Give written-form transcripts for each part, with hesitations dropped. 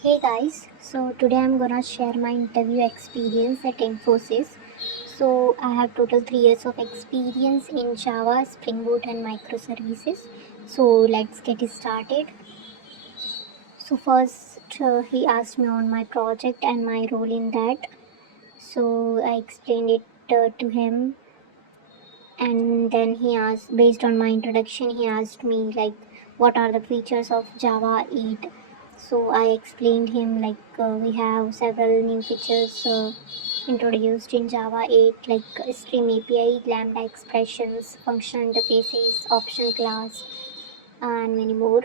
Hey guys, so today I'm gonna share my interview experience at Infosys. So I have total 3 years of experience in Java, Spring Boot, and Microservices. So let's get it started. So first, he asked me on my project and my role in that. So I explained it to him, and then he asked, based on my introduction, he asked me like, what are the features of Java 8. So I explained him like we have several new features introduced in Java 8 like stream API, lambda expressions, functional interfaces, option class, and many more.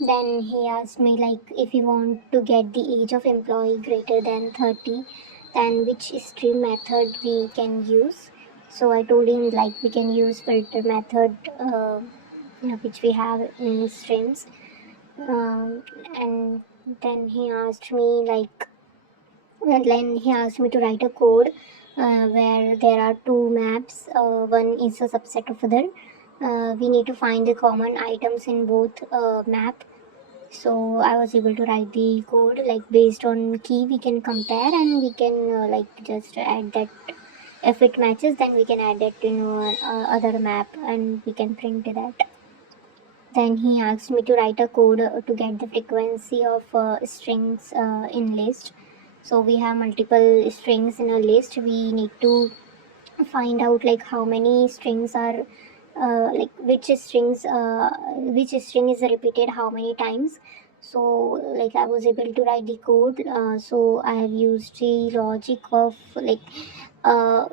Then he asked me like, if you want to get the age of employee greater than 30, then which stream method we can use. So I told him like we can use filter method, which we have in streams. And then he asked me like, and then he asked me to write a code where there are two maps. One is a subset of other. We need to find the common items in both map. So I was able to write the code like based on key we can compare, and we can like just add that. If it matches, then we can add it in other map and we can print that. Then he asked me to write a code to get the frequency of strings in list. So we have multiple strings in a list. We need to find out like how many strings are like which string is repeated how many times. So like I was able to write the code. So I have used the logic of like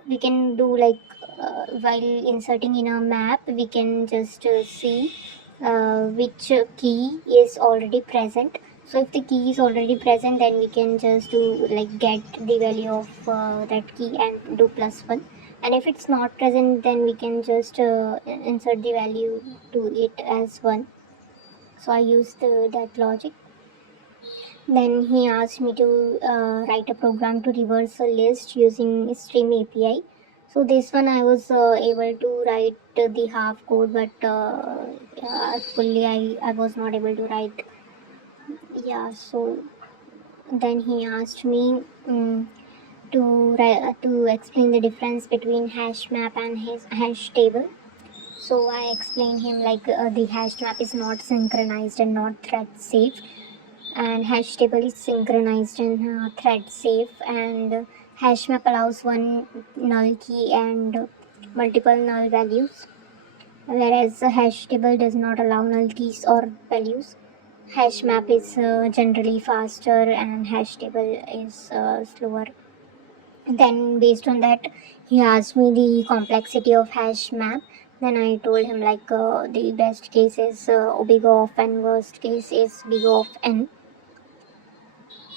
we can do like while inserting in a map we can just see which key is already present. So if the key is already present, then we can just do like get the value of that key and do +1. And if it's not present, then we can just insert the value to it as 1. So I used that logic. Then he asked me to write a program to reverse a list using stream API. So this one I was able to write the half code, but fully I was not able to write. Yeah, so then he asked me to explain the difference between hash map and his hash table. So I explained him like the hash map is not synchronized and not thread safe, and hash table is synchronized and thread safe. And hash map allows one null key and multiple null values, whereas a hash table does not allow null keys or values. Hash map is generally faster and hash table is slower. Then based on that, he asked me the complexity of hash map. Then I told him like the best case is big of n, worst case is big of n.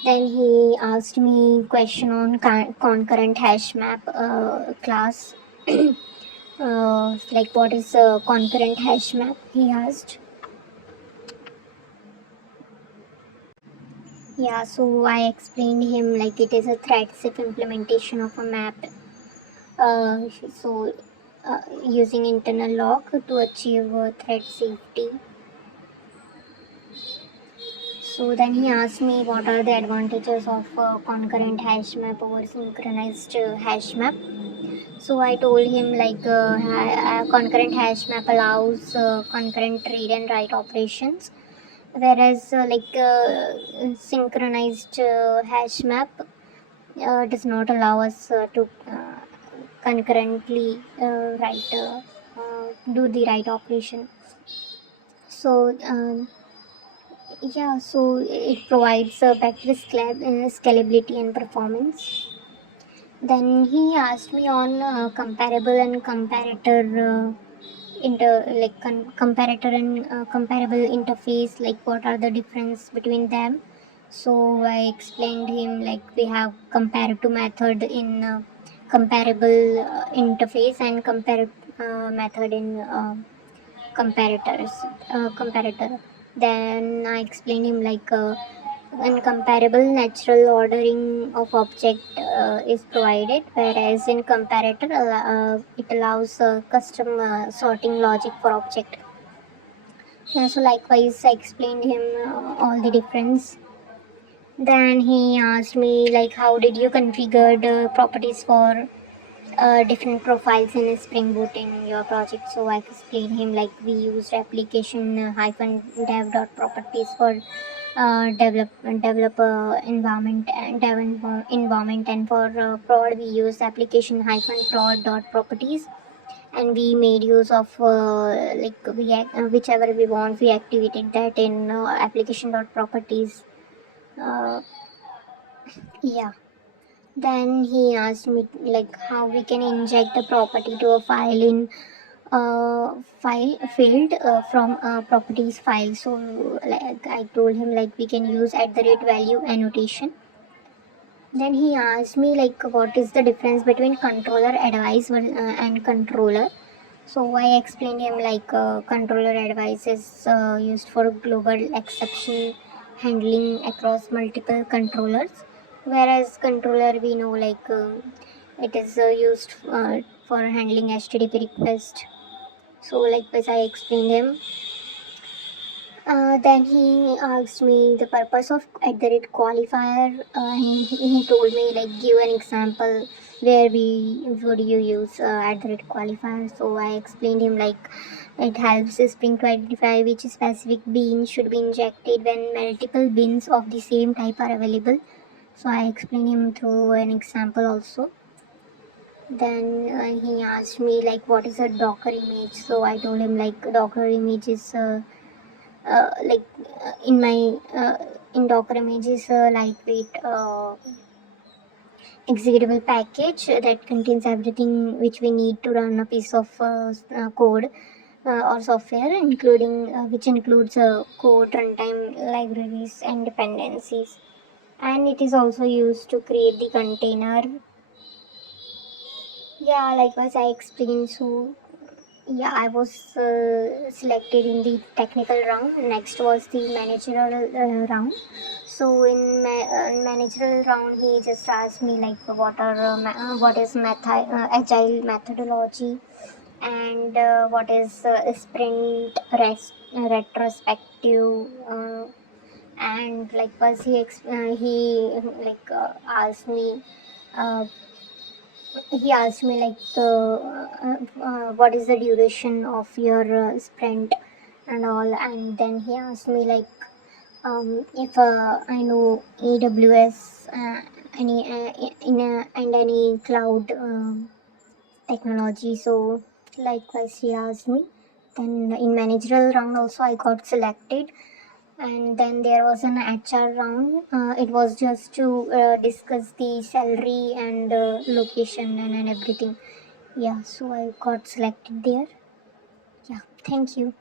Then he asked me question on concurrent hash map class. Like what is concurrent hash map, he asked. Yeah, so I explained him like it is a thread safe implementation of a map. So using internal lock to achieve thread safety. So then he asked me what are the advantages of concurrent hash map over synchronized hash map. So I told him like concurrent hash map allows concurrent read and write operations, whereas synchronized hash map does not allow us to concurrently do the right operation. So yeah, so it provides better scalability and performance. Then he asked me on comparable and comparator comparator and comparable interface, like what are the difference between them. So I explained him like we have comparative method in comparable interface and compare method in comparator. Then I explained him like in comparable, natural ordering of object is provided, whereas in comparator, it allows custom sorting logic for object. So likewise, I explained him all the difference. Then he asked me like, how did you configure the properties for different profiles in Spring Boot in your project? So I explained him like we used application hyphen dev dot properties for developer environment and environment, and for prod we use application hyphen prod dot properties, and we made use of whichever we want, we activated that in application dot properties. uh, yeah. Then he asked me like how we can inject the property to a file in file field from a properties file. So like I told him like we can use at the rate value annotation. Then he asked me like what is the difference between controller advice and controller. So I explained him like controller advice is used for global exception handling across multiple controllers, whereas controller we know like it is used for handling HTTP request. So likewise I explained him. Then he asked me the purpose of at the rate qualifier, and he told me like give an example where we would you use at the rate qualifier. So I explained him like it helps Spring to identify which specific bean should be injected when multiple bins of the same type are available. So I explained him through an example also. Then he asked me like what is a Docker image. So I told him like Docker image is like in my in Docker image is a lightweight executable package that contains everything which we need to run a piece of code or software, including which includes code, runtime, libraries, and dependencies. And it is also used to create the container. Yeah, likewise I explained. So yeah, I was selected in the technical round. Next was the managerial round. So in managerial round, he just asked me like what is agile methodology, and what is retrospective, and likewise he like asked me. Uh, he asked me like what is the duration of your sprint and all, and then he asked me like if I know AWS, any and any cloud technology. So likewise he asked me. Then in managerial round also I got selected, and then there was an HR round. It was just to discuss the salary and location and everything. Yeah, so I got selected there. Yeah, thank you.